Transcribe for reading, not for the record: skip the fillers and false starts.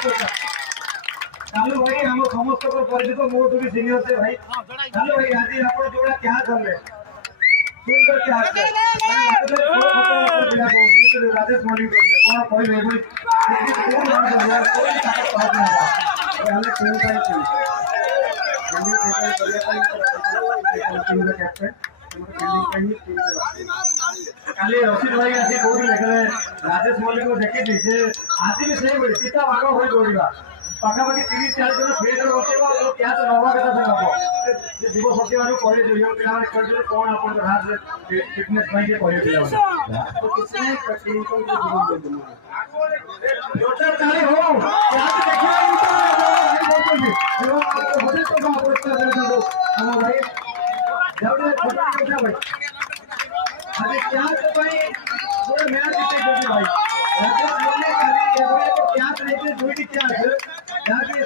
चालू भाई हम समस्त को परिचित मोटू भी सीनियर से भाई चालू भाई आज आप जोड़ा क्या कर ले सुंदर क्या राजेश मौलिक कौन कोई नहीं कोई काली रशीद भाई आसी कोडी लेखले राजेश मौलिक को देखि से आज भी से सीता भाग होई जोड़ीबा पाखापाखि 30-40 जन फेर बसेबा क्या तो नवा कथा से नबो जीव शक्ति वाले कहे जो पिला माने कहले कोन अपन हाथ फिटनेस भाई के कहे पिला तो कितने टेक्निकल के जीवन दे जोरदार ताली हो याद देखिए एवं आपको बड़े तो का पुरस्कार दे दो हम भाई जब छोटा छोटा भाई अरे क्या तो भाई पूरा मैच जीते गए भाई राजेश बोले खाली ये बोले तो क्या लेके जोड़ी क्या है जाके